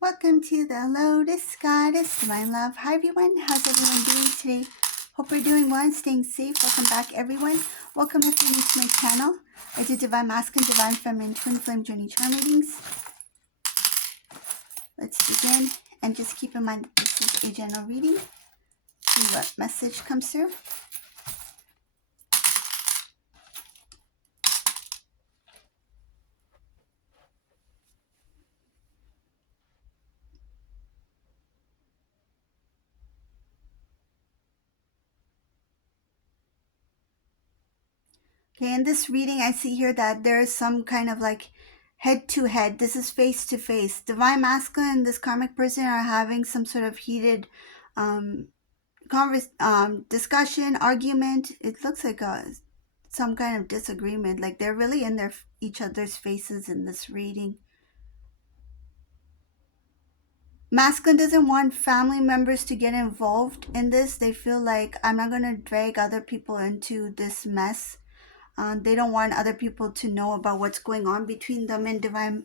Welcome to the Lotus Goddess, Divine Love. Hi everyone, how's everyone doing today? Hope we're doing well and staying safe. Welcome back everyone. Welcome if you're new to my channel. I do Divine Masculine, Divine Feminine, Twin Flame Journey Charm readings. Let's begin, and just keep in mind that this is a general reading. See what message comes through. Okay, in this reading, I see here that there is some kind of like head to head. This is face to face. Divine Masculine and this karmic person are having some sort of heated discussion, argument. It looks like some kind of disagreement. Like they're really in each other's faces in this reading. Masculine doesn't want family members to get involved in this. They feel like, I'm not going to drag other people into this mess. They don't want other people to know about what's going on between them and divine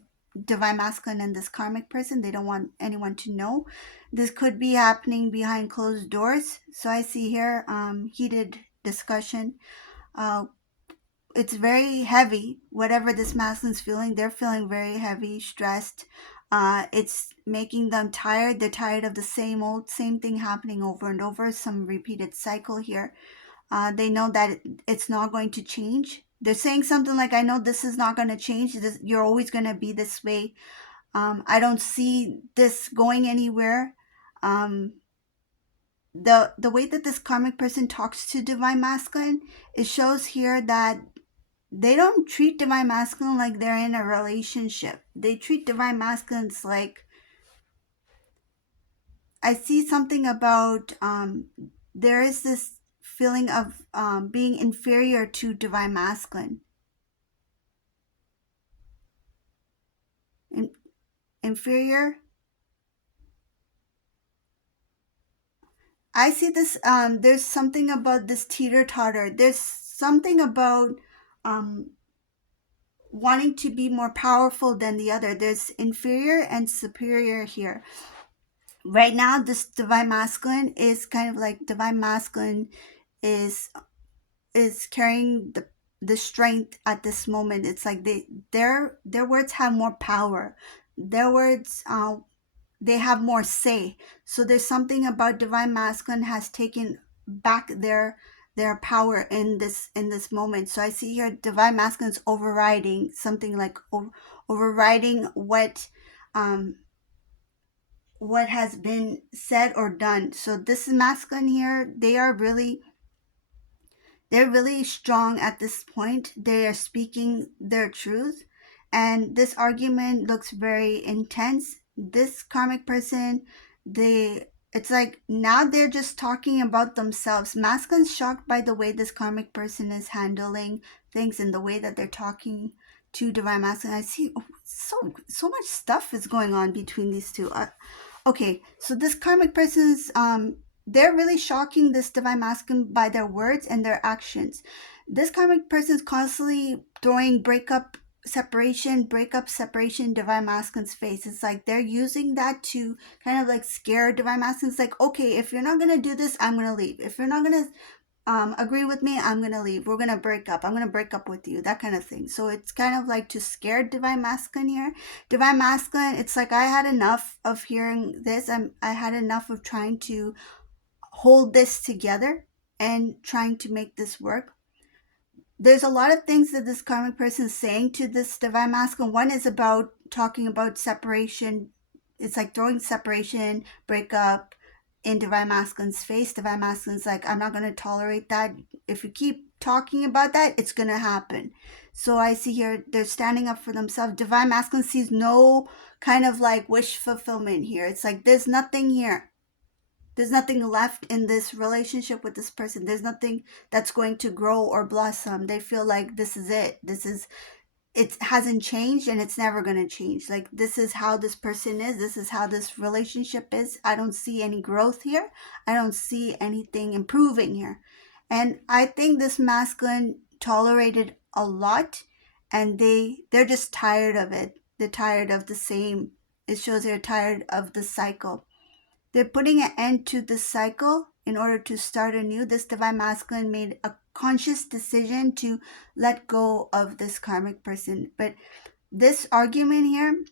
masculine and this karmic person. They don't want anyone to know. This could be happening behind closed doors. So I see here heated discussion. It's very heavy. Whatever this masculine's feeling, they're feeling very heavy, stressed. It's making them tired. They're tired of the same thing happening over and over. Some repeated cycle here. They know that it's not going to change. They're saying something like, I know this is not going to change. You're always going to be this way. I don't see this going anywhere. The way that this karmic person talks to divine masculine, it shows here that they don't treat divine masculine like they're in a relationship. They treat divine masculines like, I see something about there is this feeling of being inferior to divine masculine. Inferior. I see this, there's something about this teeter-totter. There's something about wanting to be more powerful than the other. There's inferior and superior here. Right now, this divine masculine is kind of like divine masculine is carrying the strength at this moment. It's like their words have more power. Their words they have more say. So there's something about divine masculine has taken back their power in this moment. So I see here divine masculine is overriding something, like overriding what has been said or done. So this is masculine here. They're really strong at this point. They are speaking their truth, and this argument looks very intense. This karmic person, it's like now they're just talking about themselves. Masculine's shocked by the way this karmic person is handling things and the way that they're talking to divine masculine. I see so much stuff is going on between these two. Okay, so this karmic person's they're really shocking this divine masculine by their words and their actions. This karmic person is constantly throwing breakup, separation, divine masculine's face. It's like they're using that to kind of like scare divine masculine. It's like, okay, if you're not going to do this, I'm going to leave. If you're not going to agree with me, I'm going to leave. We're going to break up. I'm going to break up with you. That kind of thing. So it's kind of like to scare divine masculine here. Divine masculine, it's like, I had enough of hearing this. I had enough of trying to hold this together and trying to make this work. There's a lot of things that this karmic person is saying to this divine masculine. One is about talking about separation. It's like throwing separation, breakup in divine masculine's face. Divine masculine's like, I'm not going to tolerate that. If you keep talking about that, it's going to happen. So I see here they're standing up for themselves. Divine masculine sees no kind of like wish fulfillment here. It's like there's nothing here. There's nothing left in this relationship with this person. There's nothing that's going to grow or blossom. They feel like this is it. It hasn't changed and it's never going to change. Like, this is how this person is. This is how this relationship is. I don't see any growth here. I don't see anything improving here. And I think this masculine tolerated a lot, and they're just tired of it. They're tired of the same it shows they're tired of the cycle. They're putting an end to the cycle in order to start anew. This divine masculine made a conscious decision to let go of this karmic person. But this argument here,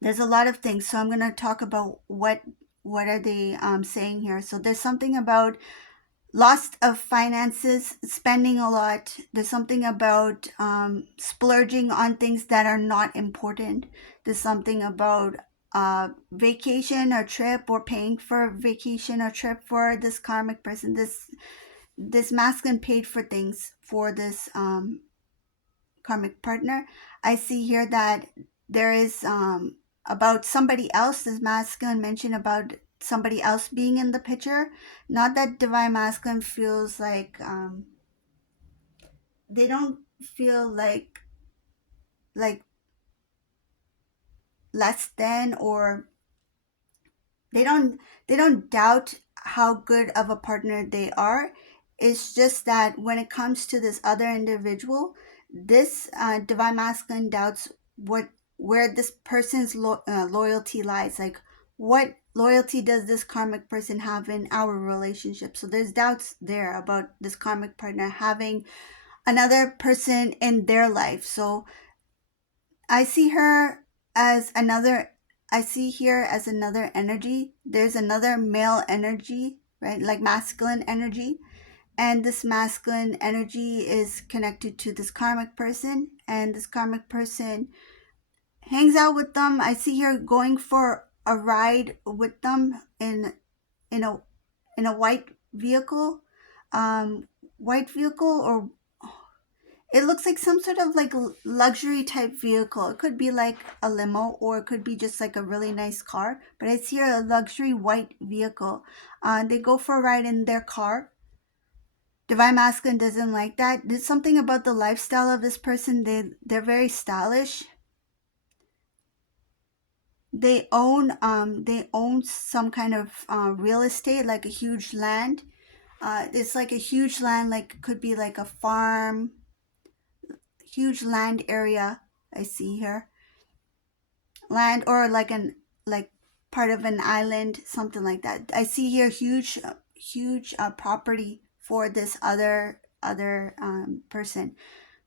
there's a lot of things. So I'm going to talk about what are they saying here. So there's something about loss of finances, spending a lot. There's something about splurging on things that are not important. There's something about vacation or trip, or paying for vacation or trip for this karmic person. This masculine paid for things for this karmic partner. I see here that there is about somebody else. This masculine mentioned about somebody else being in the picture. Not that divine masculine feels like they don't feel like less than, or they don't doubt how good of a partner they are. It's just that when it comes to this other individual, this divine masculine doubts where this person's loyalty lies. Like, what loyalty does this karmic person have in our relationship? So there's doubts there about this karmic partner having another person in their life. So I see her as another, I see here as another energy. There's another male energy, right? Like masculine energy. And this masculine energy is connected to this karmic person. And this karmic person hangs out with them. I see her going for a ride with them in a in a white vehicle. White vehicle, or it looks like some sort of like luxury type vehicle. It could be like a limo, or it could be just like a really nice car. But I see a luxury white vehicle. They go for a ride in their car. Divine masculine doesn't like that. There's something about the lifestyle of this person. They're very stylish. They own some kind of real estate, like a huge land. It's like a huge land, like could be like a farm, huge land area. I see here land, or like part of an island, something like that. I see here huge property for this other person.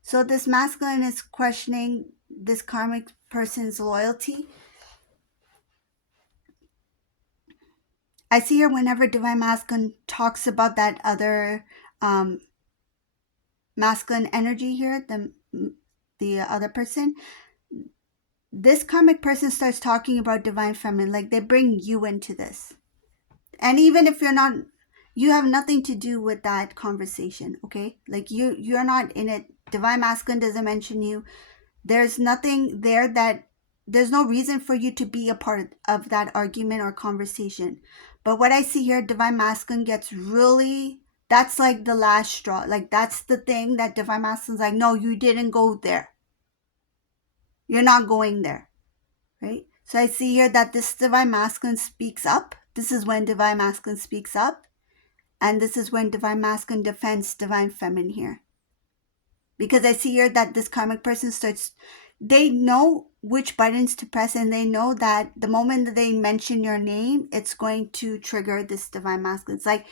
So this masculine is questioning this karmic person's loyalty. I see here whenever divine masculine talks about that other masculine energy here, the other person, this karmic person starts talking about divine feminine, like they bring you into this. And even if you have nothing to do with that conversation, okay? Like you're not in it. Divine masculine doesn't mention you. There's nothing there, that there's no reason for you to be a part of that argument or conversation. But what I see here, divine masculine gets really, that's like the last straw. Like that's the thing that divine masculine's like, no, you didn't go there. You're not going there, right? So I see here that this divine masculine speaks up. This is when divine masculine speaks up. And this is when divine masculine defends divine feminine here. Because I see here that this karmic person starts, they know which buttons to press, and they know that the moment that they mention your name, it's going to trigger this divine masculine. It's like,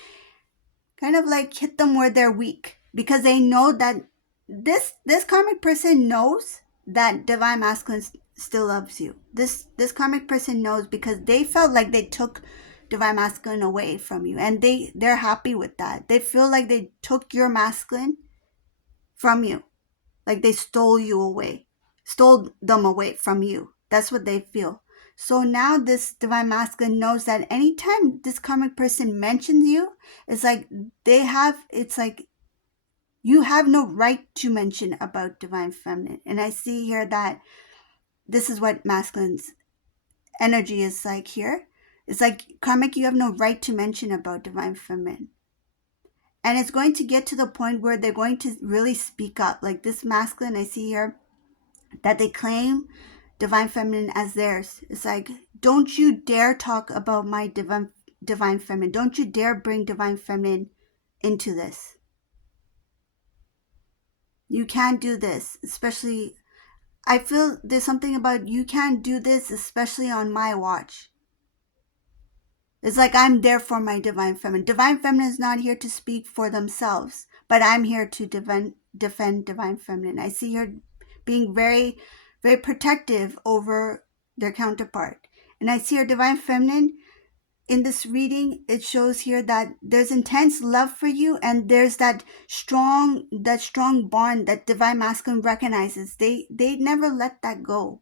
kind of like hit them where they're weak, because they know that this karmic person knows that divine masculine still loves you. This karmic person knows, because they felt like they took divine masculine away from you, and they're happy with that. They feel like they took your masculine from you, like they stole them away from you. That's what they feel. So now this divine masculine knows that anytime this karmic person mentions you, it's like it's like you have no right to mention about divine feminine. And I see here that this is what masculine's energy is like here. It's like, karmic, you have no right to mention about divine feminine. And it's going to get to the point where they're going to really speak up. Like this masculine, I see here that they claim divine feminine as theirs. It's like, don't you dare talk about my divine feminine. Don't you dare bring divine feminine into this. You can't do this. Especially, I feel there's something about you can't do this, especially on my watch. It's like I'm there for my divine feminine. Divine feminine is not here to speak for themselves, but I'm here to defend divine feminine. I see her being very, very protective over their counterpart. And I see her divine feminine in this reading. It shows here that there's intense love for you, and there's that strong bond that divine masculine recognizes. They never let that go,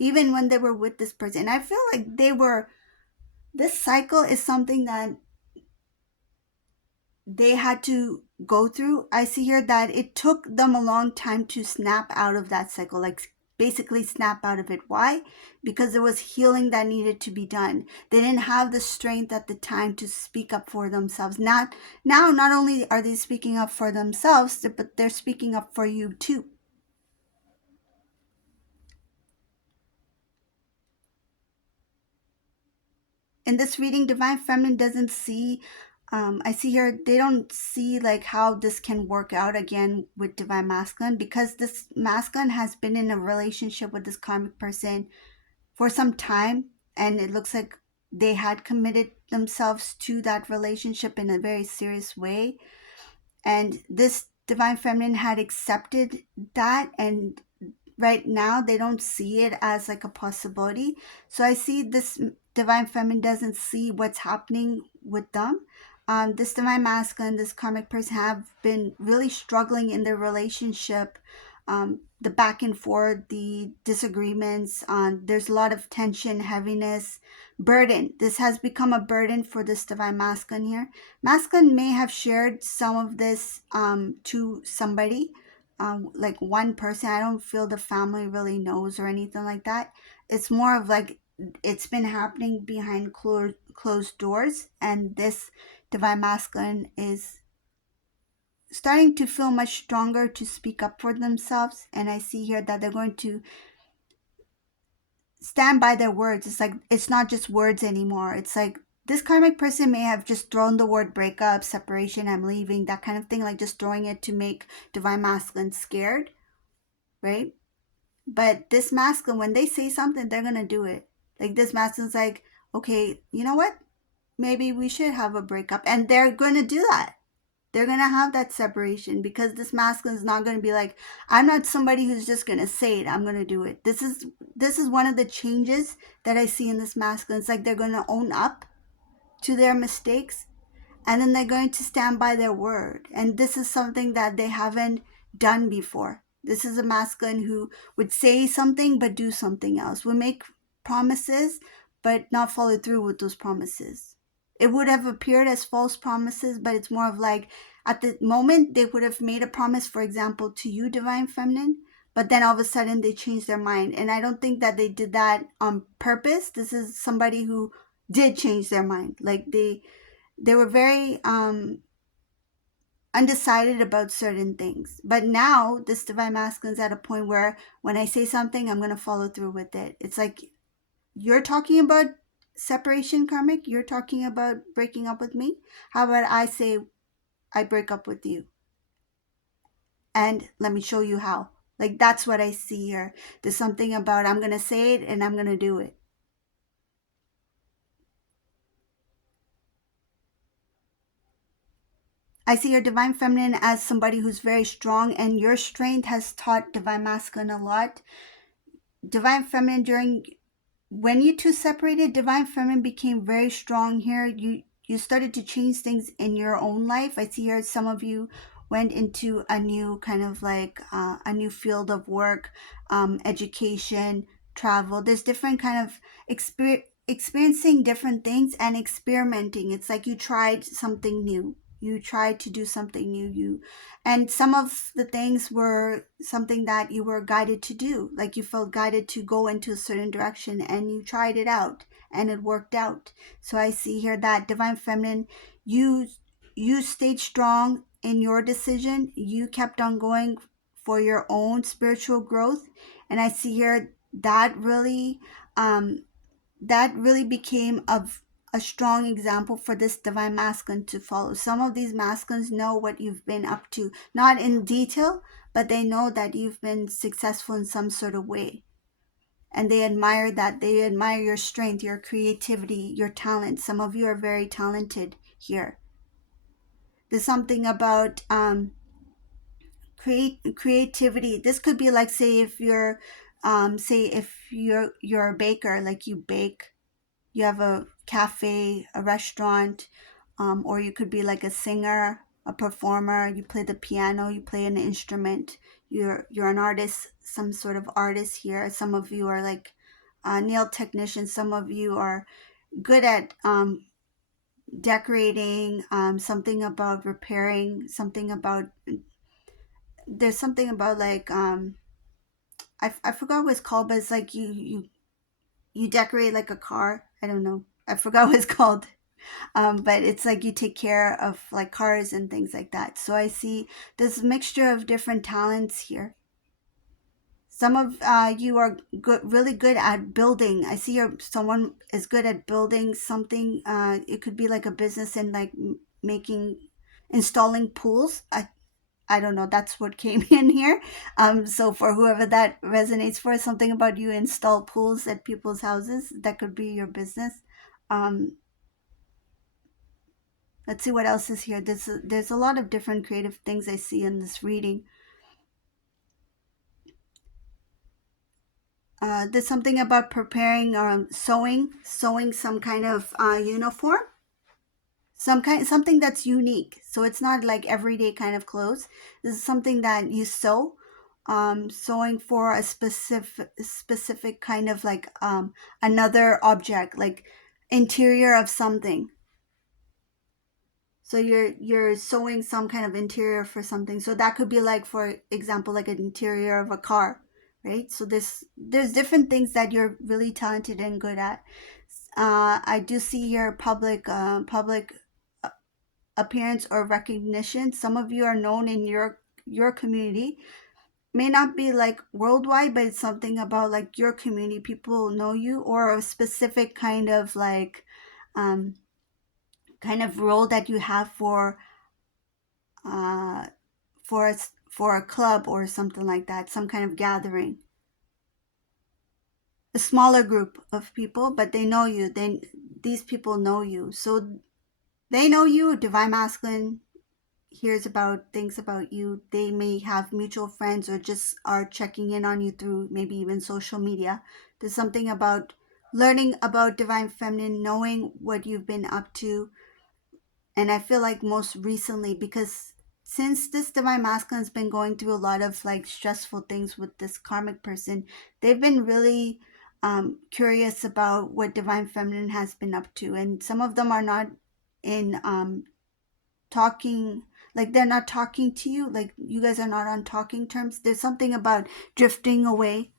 even when they were with this person. I feel like this cycle is something that they had to go through. I see here that it took them a long time to snap out of that cycle, like basically snap out of it. Why? Because there was healing that needed to be done. They didn't have the strength at the time to speak up for themselves. Not only are they speaking up for themselves, but they're speaking up for you too. In this reading, divine feminine doesn't see, I see here, they don't see like how this can work out again with divine masculine, because this masculine has been in a relationship with this karmic person for some time, and it looks like they had committed themselves to that relationship in a very serious way, and this divine feminine had accepted that, and right now they don't see it as like a possibility. So I see this divine feminine doesn't see what's happening with them. This divine masculine, this karmic person, have been really struggling in their relationship. The back and forth, the disagreements, there's a lot of tension, heaviness, burden. This has become a burden for this divine masculine here. Masculine may have shared some of this to somebody, like one person. I don't feel the family really knows or anything like that. It's more of like it's been happening behind closed doors, and this divine masculine is starting to feel much stronger to speak up for themselves. And I see here that they're going to stand by their words. It's like it's not just words anymore. It's like this karmic person may have just thrown the word breakup, separation, I'm leaving, that kind of thing, like just throwing it to make divine masculine scared, right? But this masculine, when they say something, they're gonna do it. Like this masculine's like, okay, you know what? Maybe we should have a breakup, and they're gonna do that. They're gonna have that separation, because this masculine's not gonna be like, I'm not somebody who's just gonna say it. I'm gonna do it. This is one of the changes that I see in this masculine. It's like they're gonna own up to their mistakes, and then they're going to stand by their word. And this is something that they haven't done before. This is a masculine who would say something but do something else, would make promises but not follow through with those promises. It would have appeared as false promises, but it's more of like at the moment they would have made a promise, for example, to you, divine feminine, but then all of a sudden they changed their mind. And I don't think that they did that on purpose. This is somebody who did change their mind. Like they were very undecided about certain things. But now this divine masculine is at a point where when I say something, I'm going to follow through with it. It's like you're talking about separation, karmic. You're talking about breaking up with me. How about I say I break up with you? And let me show you how. Like that's what I see here. There's something about I'm going to say it and I'm going to do it. I see your divine feminine as somebody who's very strong, and your strength has taught divine masculine a lot. Divine feminine, during when you two separated, divine feminine became very strong here. You started to change things in your own life. I see here some of you went into a new kind of like a new field of work, education, travel. There's different kind of experiencing different things and experimenting. It's like you tried something new. You tried to do something new. And some of the things were something that you were guided to do. Like you felt guided to go into a certain direction, and you tried it out and it worked out. So I see here that divine feminine, you stayed strong in your decision. You kept on going for your own spiritual growth. And I see here that really became a strong example for this divine masculine to follow. Some of these masculines know what you've been up to, not in detail, but they know that you've been successful in some sort of way. And they admire that. They admire your strength, your creativity, your talent. Some of you are very talented here. There's something about creativity. This could be like, say if you're a baker, like you bake, you have a cafe, a restaurant, or you could be like a singer, a performer. You play the piano, you play an instrument. You're an artist, some sort of artist here. Some of you are like nail technicians. Some of you are good at decorating. Something about repairing. Something about there's something about like I forgot what it's called, but it's like you decorate like a car. I don't know. I forgot what it's called. But it's like you take care of like cars and things like that. So I see this mixture of different talents here. Some of you are really good at building. I see someone is good at building something. It could be like a business and like making, installing pools. I don't know. That's what came in here. So for whoever that resonates for, something about you install pools at people's houses. That could be your business. Um, let's see what else is here. There's a lot of different creative things I see in this reading. There's something about preparing, sewing some kind of uniform, something that's unique. So it's not like everyday kind of clothes. This is something that you sew, sewing for a specific kind of like another object, like interior of something. So you're sewing some kind of interior for something. So that could be like, for example, like an interior of a car, right? So there's different things that you're really talented and good at. I do see your public appearance or recognition. Some of you are known in your community. May not be like worldwide, but it's something about like your community. People know you, or a specific kind of like um, kind of role that you have uh, for a club or something like that, some kind of gathering. A smaller group of people, but they know you. These people know you, so they know you. Divine Masculine hears about things about you. They may have mutual friends or just are checking in on you through maybe even social media. There's something about learning about Divine Feminine, knowing what you've been up to. And I feel like most recently, because since this Divine Masculine's been going through a lot of like stressful things with this karmic person, they've been really curious about what Divine Feminine has been up to. And some of them are not in talking, like they're not talking to you, like you guys are not on talking terms. There's something about drifting away.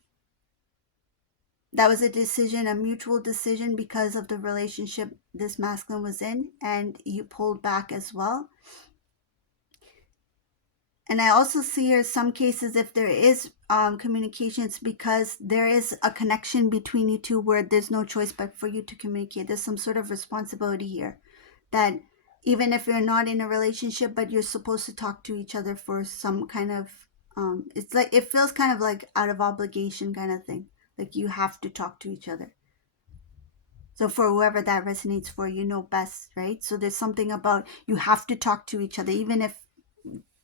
That was a decision, a mutual decision, because of the relationship this masculine was in, and you pulled back as well. And I also see here some cases, if there is communications, because there is a connection between you two where there's no choice but for you to communicate. There's some sort of responsibility here that even if you're not in a relationship, but you're supposed to talk to each other for some kind of, it's like, it feels kind of like out of obligation kind of thing. Like you have to talk to each other. So for whoever that resonates for, you know best, right? So there's something about you have to talk to each other, even if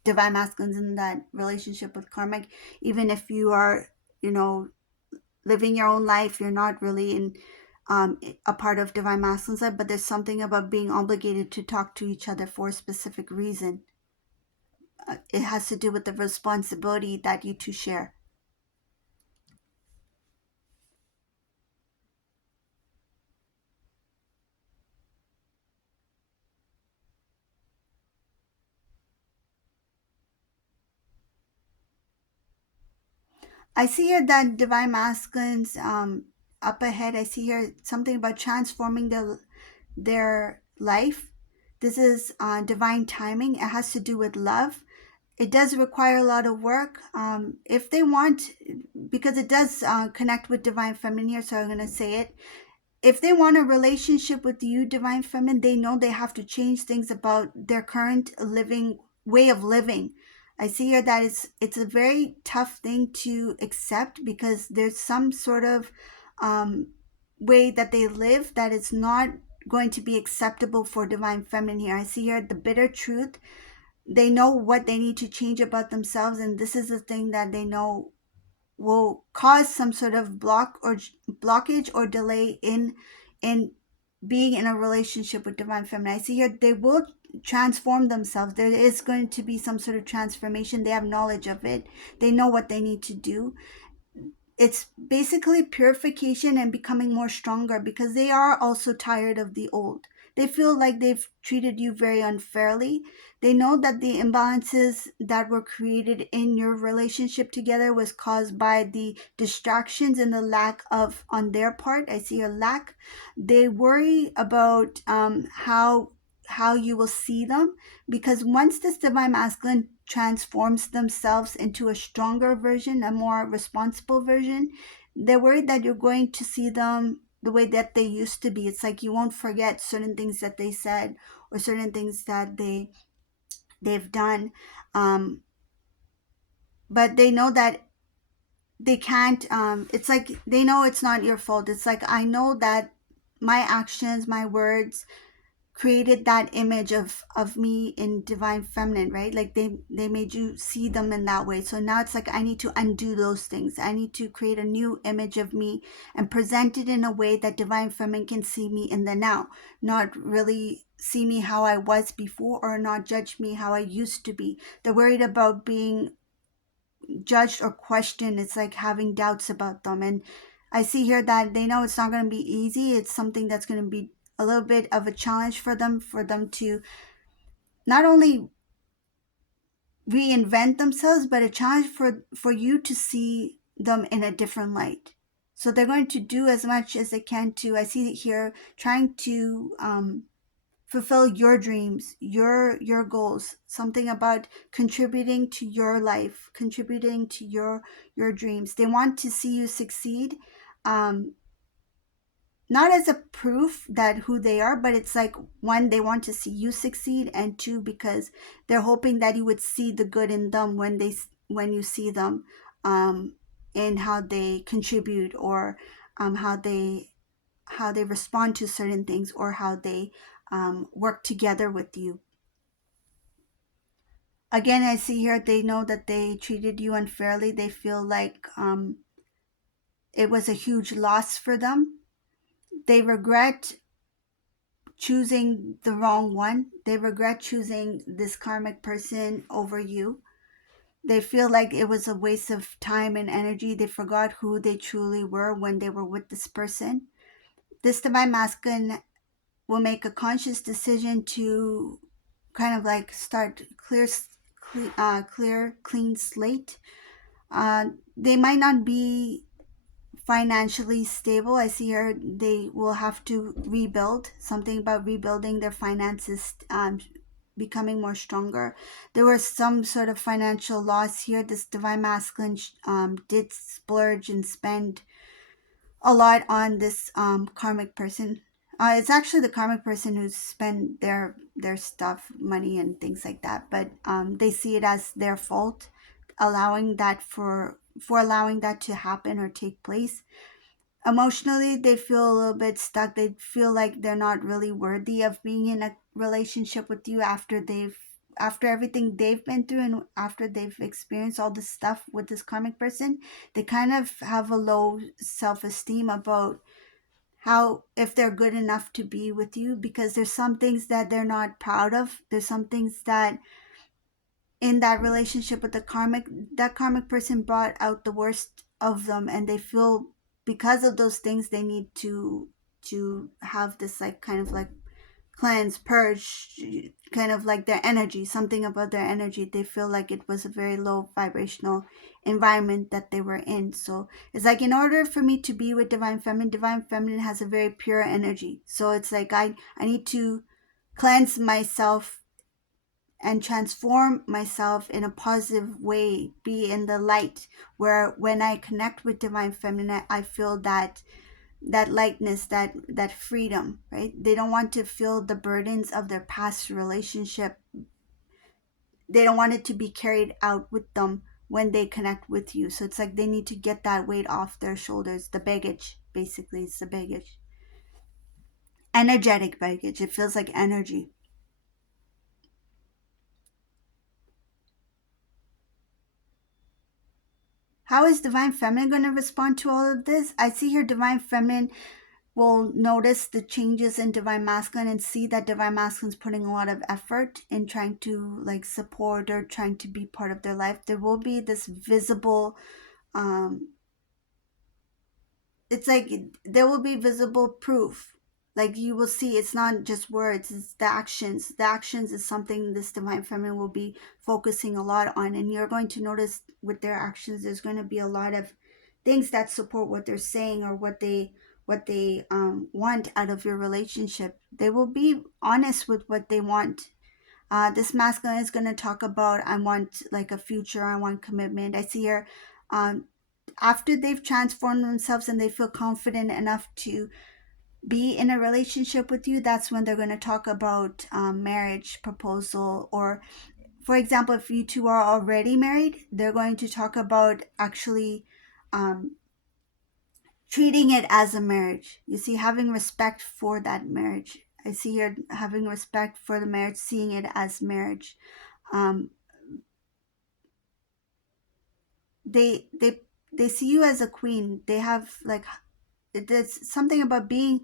Divine Masculine's in that relationship with Karmic, even if you are, you know, living your own life, you're not really in a part of Divine Masculine's life, but there's something about being obligated to talk to each other for a specific reason. It has to do with the responsibility that you two share. I see here that Divine Masculines, up ahead, I see here something about transforming their life. This is divine timing. It has to do with love. It does require a lot of work. If they want, because it does connect with Divine Feminine here, so I'm going to say it. If they want a relationship with you, Divine Feminine, they know they have to change things about their current living way of living. I see here that it's a very tough thing to accept, because there's some sort of um, way that they live that is not going to be acceptable for divine feminine here. I see here the bitter truth. They know what they need to change about themselves, and this is the thing that they know will cause some sort of blockage or delay in being in a relationship with divine feminine. I see here they will transform themselves. There is going to be some sort of transformation. They have knowledge of it. They know what they need to do. It's basically purification and becoming more stronger, because they are also tired of the old. They feel like they've treated you very unfairly. They know that the imbalances that were created in your relationship together was caused by the distractions and the lack of on their part. I see a lack. They worry about how you will see them, because once this divine masculine transforms themselves into a stronger version, a more responsible version, they're worried that you're going to see them the way that they used to be. It's like you won't forget certain things that they said, or certain things that they've done. um, but they know that they can't. It's like they know it's not your fault. It's like, I know that my actions, my words created that image of me in divine feminine, right? Like they made you see them in that way. So now it's like, I need to undo those things. I need to create a new image of me and present it in a way that divine feminine can see me in the now, not really see me how I was before, or not judge me how I used to be. They're worried about being judged or questioned. It's like having doubts about them. And I see here that they know it's not going to be easy. It's something that's going to be a little bit of a challenge for them to not only reinvent themselves, but a challenge for you to see them in a different light. So they're going to do as much as they can to, I see it here, trying to fulfill your dreams, your goals, something about contributing to your life, contributing to your dreams. They want to see you succeed, um, not as a proof that who they are, but it's like, one, they want to see you succeed, and two, because they're hoping that you would see the good in them when you see them, in how they contribute, or how they respond to certain things, or how they work together with you. Again, I see here they know that they treated you unfairly. They feel like it was a huge loss for them. They regret choosing the wrong one. They regret choosing this karmic person over you. They feel like it was a waste of time and energy. They forgot who they truly were when they were with this person. This divine masculine will make a conscious decision to kind of like start clean slate. They might not be financially stable. I see here they will have to rebuild, something about rebuilding their finances, becoming more stronger. There was some sort of financial loss here. This divine masculine did splurge and spend a lot on this karmic person. It's actually the karmic person who spent their stuff, money, and things like that. But they see it as their fault, allowing that for allowing that to happen or take place. Emotionally, they feel a little bit stuck. They feel like they're not really worthy of being in a relationship with you after everything they've been through, and after they've experienced all this stuff with this karmic person. They kind of have a low self-esteem about how, if they're good enough to be with you, because there's some things that they're not proud of. There's some things that in that relationship with the karmic that karmic person brought out the worst of them, and they feel because of those things they need to have this like kind of like cleanse, purge, kind of like their energy, something about their energy. They feel like it was a very low vibrational environment that they were in. So it's like, in order for me to be with divine feminine has a very pure energy. So it's like I need to cleanse myself and transform myself in a positive way, be in the light, where when I connect with divine feminine, I feel that lightness, that freedom, right? They don't want to feel the burdens of their past relationship they don't want it to be carried out with them when they connect with you. So it's like they need to get that weight off their shoulders. The baggage, basically, it's the baggage. Energetic baggage. It feels like energy. How is Divine Feminine going to respond to all of this? I see here Divine Feminine will notice the changes in Divine Masculine and see that Divine Masculine is putting a lot of effort in trying to like support or trying to be part of their life. There will be this visible um, it's like there will be visible proof, like you will see it's not just words, it's the actions. The actions is something this divine feminine will be focusing a lot on, and you're going to notice with their actions there's going to be a lot of things that support what they're saying or what they want out of your relationship. They will be honest with what they want. This masculine is going to talk about, I want like a future, I want commitment. I see here um, after they've transformed themselves and they feel confident enough to be in a relationship with you, that's when they're going to talk about marriage proposal. Or for example, if you two are already married, they're going to talk about actually um, treating it as a marriage. You see, having respect for that marriage. I see here having respect for the marriage, seeing it as marriage. um, they they they see you as a queen. They have like, there's something about being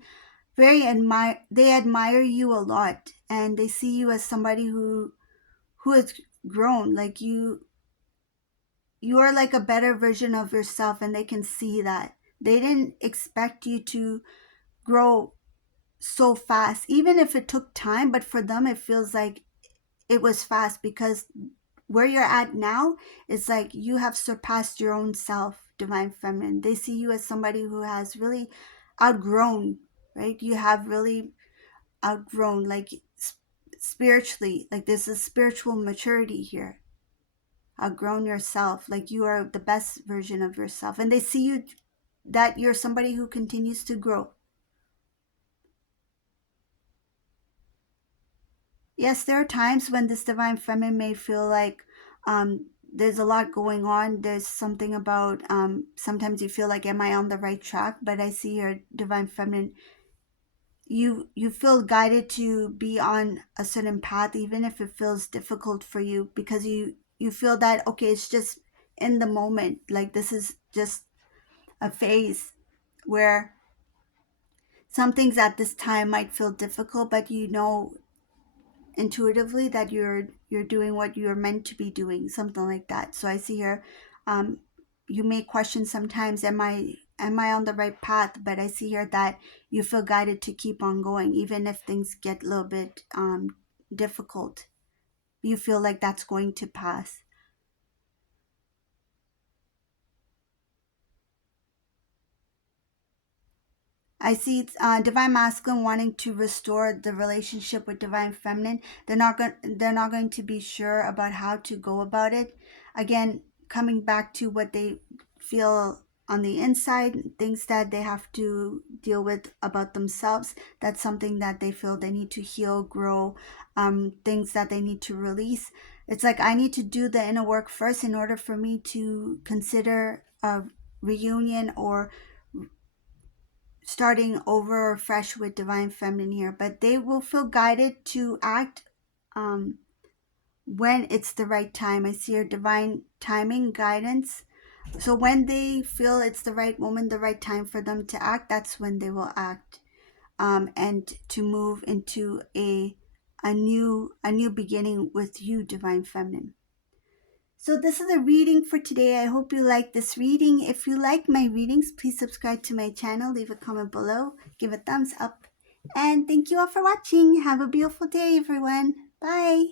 very admire, they admire you a lot, and they see you as somebody who has grown. Like you are like a better version of yourself, and they can see that. They didn't expect you to grow so fast, even if it took time, but for them it feels like it was fast, because where you're at now is like you have surpassed your own self, divine feminine. They see you as somebody who has really outgrown, right? You have really outgrown, like spiritually, like there's a spiritual maturity here. Outgrown yourself, like you are the best version of yourself, and they see you that you're somebody who continues to grow. Yes, there are times when this divine feminine may feel like there's a lot going on. There's something about sometimes you feel like, am I on the right track? But I see your divine feminine, you feel guided to be on a certain path, even if it feels difficult for you, because you feel that, okay, it's just in the moment, like this is just a phase where some things at this time might feel difficult, but you know intuitively that you're doing what you're meant to be doing, something like that. So I see here um you may question sometimes, am I on the right path? But I see here that you feel guided to keep on going, even if things get a little bit difficult. You feel like that's going to pass. I see divine masculine wanting to restore the relationship with divine feminine. They're not going to be sure about how to go about it. Again, coming back to what they feel on the inside, things that they have to deal with about themselves. That's something that they feel they need to heal, grow, things that they need to release. It's like, I need to do the inner work first in order for me to consider a reunion or starting over or fresh with divine feminine here. But they will feel guided to act um, when it's the right time. I see your divine timing guidance. So when they feel it's the right moment, the right time for them to act, that's when they will act, and to move into a new beginning with you, divine feminine. So this is a reading for today. I hope you like this reading. If you like my readings, please subscribe to my channel, leave a comment below, give a thumbs up, and thank you all for watching. Have a beautiful day, everyone. Bye.